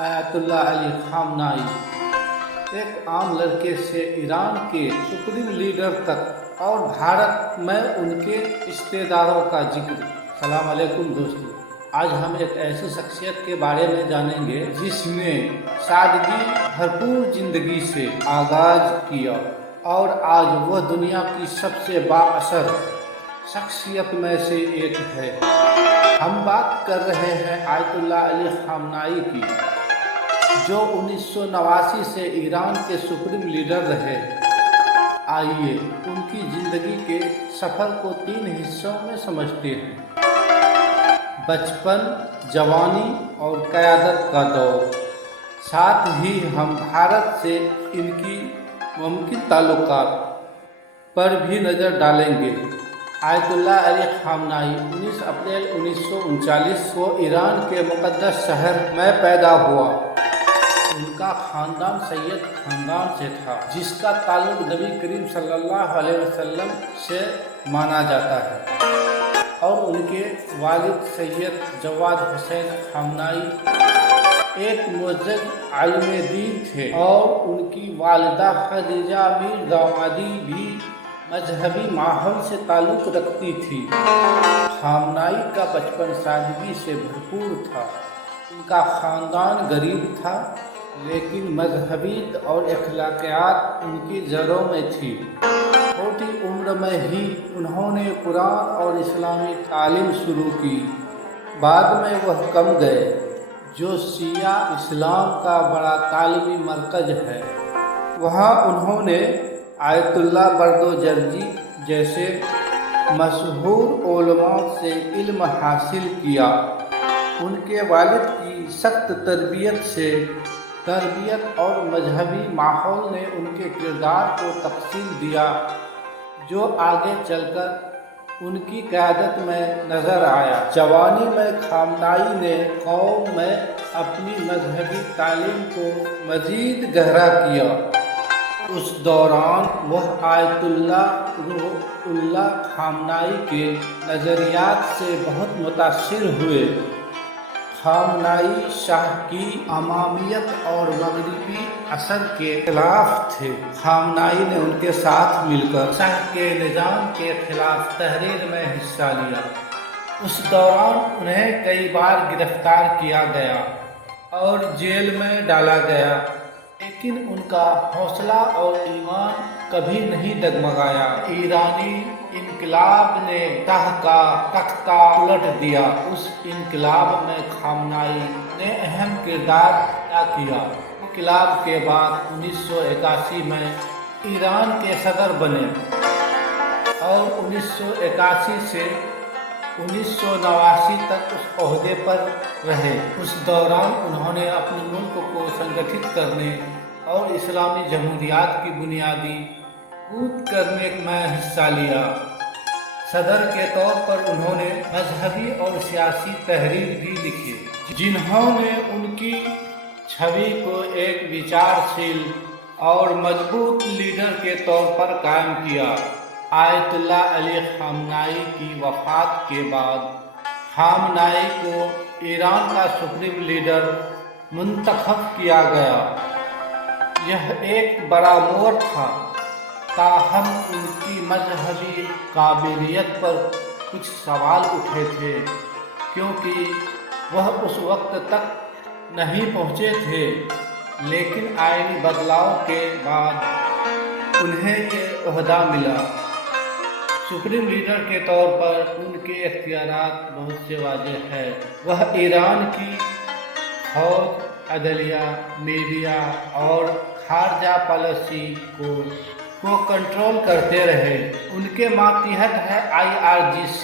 आयत उल्लाह अली खामनाई एक आम लड़के से ईरान के सुप्रीम लीडर तक और भारत में उनके रिश्तेदारों का जिक्र। सलाम अलैकुम दोस्तों, आज हम एक ऐसी शख्सियत के बारे में जानेंगे जिसने सादगी भरपूर जिंदगी से आगाज किया और आज वह दुनिया की सबसे बाअसर शख्सियत में से एक है। हम बात कर रहे हैं आयतुल्लाह अली खामनाई की, जो 1989 से ईरान के सुप्रीम लीडर रहे। आइए उनकी जिंदगी के सफर को 3 हिस्सों में समझते हैं: बचपन, जवानी और क़यादत का दौर। साथ ही हम भारत से इनकी मुमकिन ताल्लुकात पर भी नज़र डालेंगे। आयतुल्लाह अली खामनाई 19 अप्रैल 1939 को ईरान के मुक़द्दस शहर में पैदा हुआ। उनका खानदान सैयद खानदान से था, जिसका ताल्लुक नबी करीम सल्लल्लाहु अलैहि वसल्लम से माना जाता है, और उनके वालिद सैयद जवाद हुसैन खामनाई एक मुअज़्ज़िज़ आलिम दीन थे, और उनकी वालिदा खदीजा मीर दामादी भी मजहबी माहौल से ताल्लुक़ रखती थी। खामनाई का बचपन सादगी से भरपूर था। उनका ख़ानदान गरीब था, लेकिन मजहबी और अखलाकियात उनकी जड़ों में थी। छोटी उम्र में ही उन्होंने कुरान और इस्लामी तालीम शुरू की। बाद में वह कम गए, जो शिया इस्लाम का बड़ा तालीमी मरकज़ है। वहाँ उन्होंने आयतुल्लाह बरदोजर्जी जैसे मशहूर उलमा से इल्म हासिल किया। उनके वालिद की सख्त तरबियत और मजहबी माहौल ने उनके किरदार को तकसीम दिया, जो आगे चलकर उनकी क़यादत में नज़र आया। जवानी में खामनाई ने कौम में अपनी मजहबी तालीम को मज़ीद गहरा किया। उस दौरान वह आयतुल्लाह रूहुल्लाह खामनाई के नज़रियात से बहुत मुतासिर हुए। खामनाई शाह की अमामियत और मगरिबी असर के खिलाफ थे। खामनाई ने उनके साथ मिलकर शाह के निज़ाम के खिलाफ तहरीर में हिस्सा लिया। उस दौरान उन्हें कई बार गिरफ्तार किया गया और जेल में डाला गया, लेकिन उनका हौसला और ईमान कभी नहीं डगमगाया। ईरानी इनकलाब ने तख्ता उलट दिया। उस इनकलाब में खामनाई ने अहम किरदार अदा किया। इनकलाब के बाद 1981 में ईरान के सदर बने और 1981 से 1989 तक उस ओहदे पर रहे। उस दौरान उन्होंने अपने मुल्क को संगठित करने और इस्लामी जमहूरियत की बुनियादी कूद करने में हिस्सा लिया। सदर के तौर पर उन्होंने मजहबी और सियासी तहरीर भी लिखी, जिन्होंने उनकी छवि को एक विचारशील और मजबूत लीडर के तौर पर कायम किया। आयतुल्लाह अली खामनाई की वफ़ात के बाद खामनाई को ईरान का सुप्रीम लीडर मुंतखब किया गया। यह एक बड़ा मोड़ था, ताहम उनकी मजहबी काबिलियत पर कुछ सवाल उठे थे, क्योंकि वह उस वक्त तक नहीं पहुँचे थे। लेकिन आईनी बदलाव के बाद उन्हें ये ओहदा मिला। सुप्रीम लीडर के तौर पर उनके इख्तियारात बहुत से वाज़ेह है। वह ईरान की फौज, अदलिया, मीडिया और खारजा पॉलिसी को कंट्रोल करते रहे। उनके मातहत है IRGC,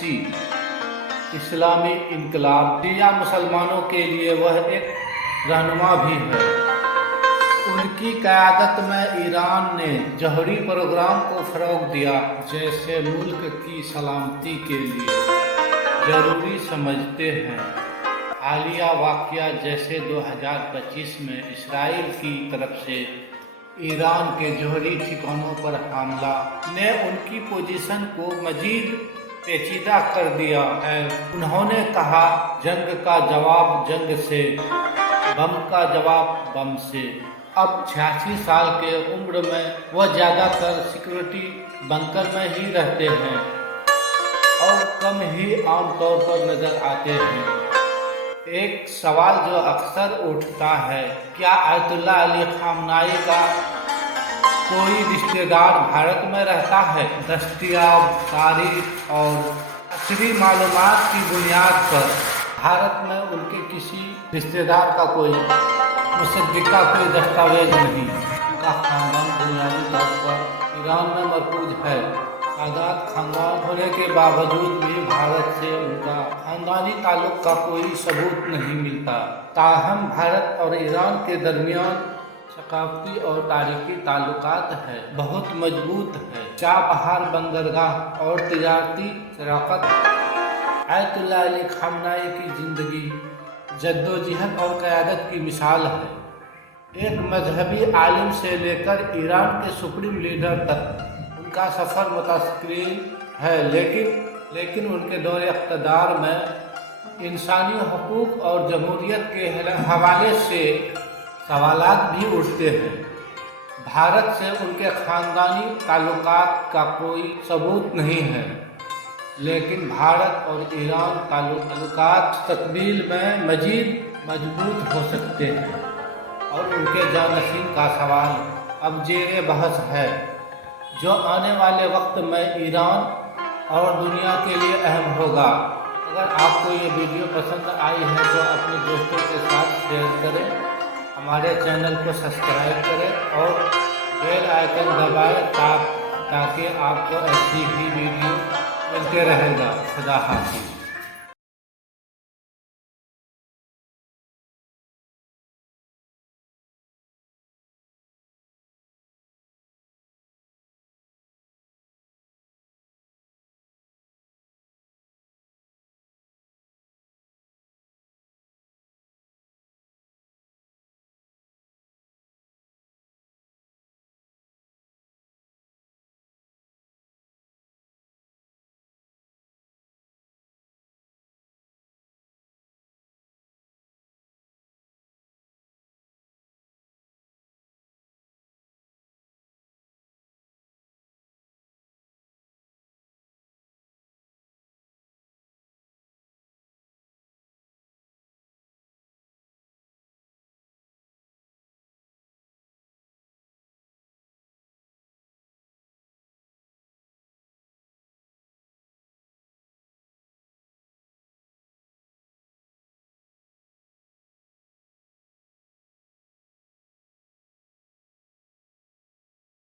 इस्लामी इनकलाब। शिया मुसलमानों के लिए वह एक रहनुमा भी है। उनकी क़यादत में ईरान ने जौहरी प्रोग्राम को फ़रोग़ दिया, जैसे मुल्क की सलामती के लिए ज़रूरी समझते हैं। हालिया वाक़या जैसे 2025 में इसराइल की तरफ से ईरान के जौहरी ठिकानों पर हमला ने उनकी पोजीशन को मज़ीद पेचीदा कर दिया है। उन्होंने कहा, जंग का जवाब जंग से, बम का जवाब बम से। अब 86 साल के उम्र में वह ज़्यादातर सिक्योरिटी बंकर में ही रहते हैं और कम ही आमतौर पर नजर आते हैं। एक सवाल जो अक्सर उठता है, क्या आयतुल्ला अली खामनाई का कोई रिश्तेदार भारत में रहता है? दस्तयाब तारीख और असली मालूमात की बुनियाद पर भारत में उनके किसी रिश्तेदार का कोई मुसद्दिका कोई दस्तावेज नहीं। उनका खानदान बुनियादी तौर पर ईरान में मरकूज है। सादात खानदान होने के बावजूद भी भारत से उनका खानदानी ताल्लुक का कोई सबूत नहीं मिलता। ताहम भारत और ईरान के दरमियान सकाफती और तारीखी ताल्लुकात है, बहुत मजबूत है। चाबहार बंदरगाह और तिजारती शराकत आयतुल्ला अली खामनाई की ज़िंदगी जद्दोजहद और क़यादत की मिसाल है। एक मजहबी आलिम से लेकर ईरान के सुप्रीम लीडर तक उनका सफ़र मुतस्किल है, लेकिन उनके दौरे इक़्तिदार में इंसानी हकूक़ और जमहूरियत के हवाले से सवालात भी उठते हैं। भारत से उनके ख़ानदानी ताल्लुकात का कोई सबूत नहीं है, लेकिन भारत और ईरान ताल्लुकात मुस्तक़बिल में मज़ीद मजबूत हो सकते हैं और उनके जानशीन का सवाल अब ज़ेरे बहस है, जो आने वाले वक्त में ईरान और दुनिया के लिए अहम होगा। अगर आपको ये वीडियो पसंद आई है तो अपने दोस्तों के साथ शेयर करें, हमारे चैनल को सब्सक्राइब करें और बेल आइकन दबाएं ताकि आपको ऐसी ही वीडियो मिलते रहेगा। खुदा हाफिज़।